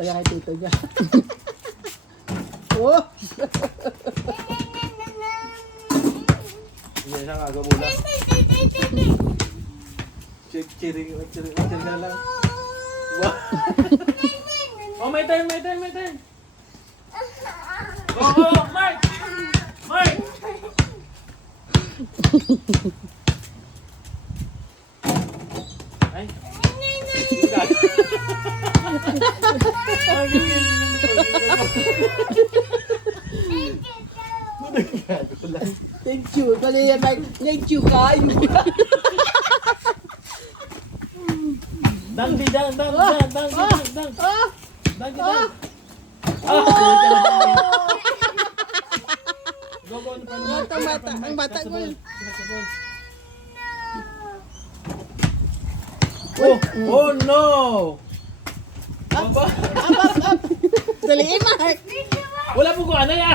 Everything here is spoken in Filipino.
saya kay tito niya. Oh! Hindi siya nga gabula. Chiring na lang. Wow. Oh, may time. Oh, Mark! Ay. Thank you. Kali yan, thank you kayo. Dang. Ang bata ko yun. Oh no! Daliin, Mark. Wala po ko ano ya.